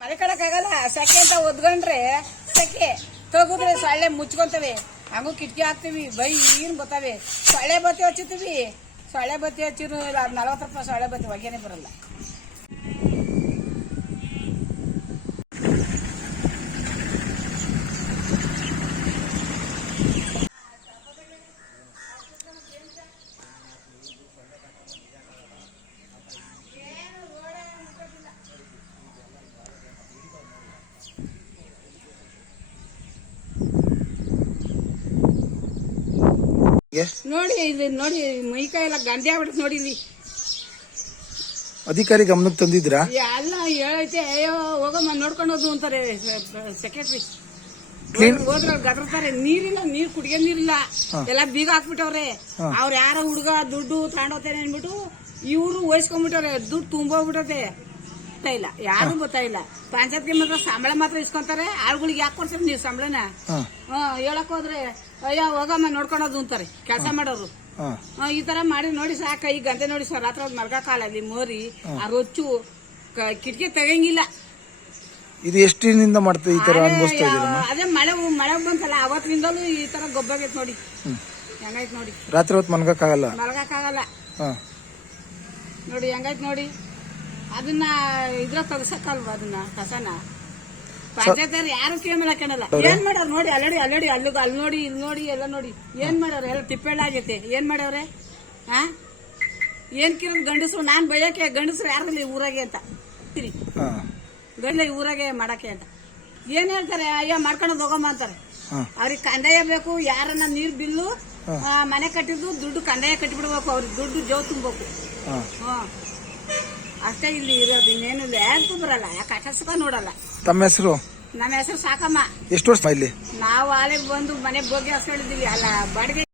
ಮನೆ ಕಡಕ್ಕಾಗಲ್ಲ ಸೆಕೆ ಅಂತ ಒದ್ಕೊಂಡ್ರೆ ಸೆಕೆ. ತಗುದ್ರೆ ಸೊಳ್ಳೆ ಮುಚ್ಕೊಂತವೆ. ಹಂಗೂ ಕಿಟಕಿ ಹಾಕ್ತೀವಿ. ಬೈ ಏನ್ ಬತ್ತವೆ ಸೊಳ್ಳೆ ಬತ್ತಿ ಹಚ್ಚುತ್ತೀವಿ ಸೊಳ್ಳೆ ಬತ್ತಿ ಹಚ್ಚಿರು ನಲ್ವತ್ತು ರೂಪಾಯಿ ಸೊಳ್ಳೆ ಬತ್ತಿ ಹೊಗೆನೆ ಬರಲ್ಲ. ನೋಡಿ ಇಲ್ಲಿ ನೋಡಿ ಮೈಕೈ ಎಲ್ಲ ಗಂಧೆ ನೋಡಿ ಇಲ್ಲಿ. ಅಧಿಕಾರಿ ಗಮನಕ್ಕೆ ತಂದಿದ್ರಾ? ಎಲ್ಲ ಹೇಳೈತೆ ಅಯ್ಯೋ ಹೋಗಮ್ಮ ನೋಡ್ಕೊಂಡು ಹೋದು ಅಂತಾರೆ ಸೆಕ್ರೆಟ್ರಿ ಹೋದ್ರ ಗದರ್ತಾರೆ. ನೀರಿಲ್ಲ ನೀರ್ ಕುಡಿಯೋ ನೀರಿಲ್ಲ. ಎಲ್ಲ ಬೀಗ ಹಾಕ್ಬಿಟ್ಟವ್ರೆ. ಅವ್ರ ಯಾರ ಹುಡುಗ ದುಡ್ಡು ತಗೊಂಡೋಗ್ತೇನೆ ಅನ್ಬಿಟ್ಟು ಇವ್ರು ವಹಿಸ್ಕೊಂಡ್ಬಿಟ್ಟವ್ರೆ ದುಡ್ಡು ತುಂಬೋಗ್ಬಿಟ್ಟದೆ ಇಲ್ಲ ಯಾರು ಗೊತ್ತಾ ಇಲ್ಲ. ಪಂಚಾಯತ್ಗೆ ಮಾತ್ರ ಸಂಬಳ ಮಾತ್ರ ಇಸ್ಕೊಂತಾರೆ. ಆಳುಗಳಿಗೆ ಯಾಕೆ ಕೊಡ್ತೀರಿ ನೀವು ಸಂಬಳನ? ಹೇಳಕ್ ಹೋದ್ರೆ. ಅಯ್ಯೋ ಹೋಗಮ್ಮ ನೋಡ್ಕೊಳೋದು ಅಂತಾರೆ. ಕೆಲಸ ಮಾಡೋರು. ಈ ತರ ಮಾಡಿ ನೋಡಿ ಸಾಕ. ಈ ಗಂಟೆ ನೋಡಿ ಸರ್ ರಾತ್ರಿ ಮಲ್ಗ ಕಾಲಲ್ಲಿ ಮೋರಿ ಆ ರೊಚ್ಚು ಕಿಟಕಿ ತೆಗಂಗಿಲ್ಲ ಇದು ಎಷ್ಟಿನಿಂದ ಮಾಡ್ತಾ ಈ ತರ ಅನುಭವಿಸ್ತಾ ಅದೇ ಮಳೆ ಮಳೆ ಬಂತಲ್ಲ ಅವತ್ತಿನಿಂದಲೂ ಈ ತರ ಗೊಬ್ಬಾಗೈತೆ ನೋಡಿ. ಹೆಂಗೈತ್ ನೋಡಿ. ರಾತ್ರಿ ಹೊತ್ತು ಮನ್ಗಕ್ಕಾಗಲ್ಲ ಮಲ್ಗಕ್ಕಾಗಲ್ಲ. ಹಾ. ನೋಡಿ ಹೆಂಗೈತ್ ನೋಡಿ. ಅದನ್ನ ಇದ್ರ ತೆಗ್ಸಕ್ಕಲ್ವಾ ಅದನ್ನ ಕಸನ? ಪಂಚಾಯತ್ ಯಾರು ಕೇಮಲ್ಲ ಹಾಕಣಲ್ಲ ಏನ್ ಮಾಡ್ಯಾರ ನೋಡಿ ಅಲ್ಲಡಿ ಅಲ್ಲಡಿ ಅಲ್ಲಿ ಅಲ್ಲಿ ನೋಡಿ ಇಲ್ಲಿ ನೋಡಿ ಎಲ್ಲ ನೋಡಿ. ಏನ್ ಮಾಡ್ಯಾರ ಎಲ್ಲ ತಿಪ್ಪೆಳ್ಳ ಆಗೈತೆ. ಏನ್ ಮಾಡ್ಯಾವ್ರೆ ಹಾ ಏನ್ ಕಿರೋದ್ ಗಂಡಸ್ರು? ನಾನ್ ಬೈಯಕ್ಕೆ ಗಂಡಸ್ರು ಯಾರಲ್ಲಿ ಊರಾಗೆ ಅಂತ. ತಿರಿ ಗಂಡ ಊರಾಗೆ ಮಾಡಕ್ಕೆ ಅಂತ. ಏನ್ ಹೇಳ್ತಾರೆ? ಅಯ್ಯ ಮಾಡ್ಕೊಂಡು ಹೋಗಮ್ಮ ಅಂತಾರೆ. ಅವ್ರಿಗೆ ಕಂದಾಯ ಬೇಕು ಯಾರನ್ನ ನೀರ್ ಬಿಲ್ಲು ಮನೆ ಕಟ್ಟಿದ್ದು ದುಡ್ಡು ಕಂದಾಯ ಕಟ್ಟಿಬಿಡ್ಬೇಕು ಅವ್ರಿಗೆ ದುಡ್ಡು ಜೋ ತುಂಬಬೇಕು. ಹಾ. ಅಷ್ಟೇ ಇಲ್ಲಿ ಇರೋದು ಇನ್ನೇನು ಇಲ್ಲ. ಯಾರಿಗೂ ಬರಲ್ಲ ಯಾಕೆ ಕಟಸ್ಕ ನೋಡಲ್ಲ. ತಮ್ಮ ಹೆಸರು? ನಮ್ಮ ಹೆಸರು ಸಾಕಮ್ಮ. ಎಷ್ಟು ವರ್ಷ ಇಲ್ಲಿ? ನಾವು ಆಲೆಗೆ ಬಂದು ಮನೆ ಬೋಗಿ ಹಸ್ಕೊಂಡಿದೀವಿ ಅಲ್ಲ ಬಾಡಿಗೆ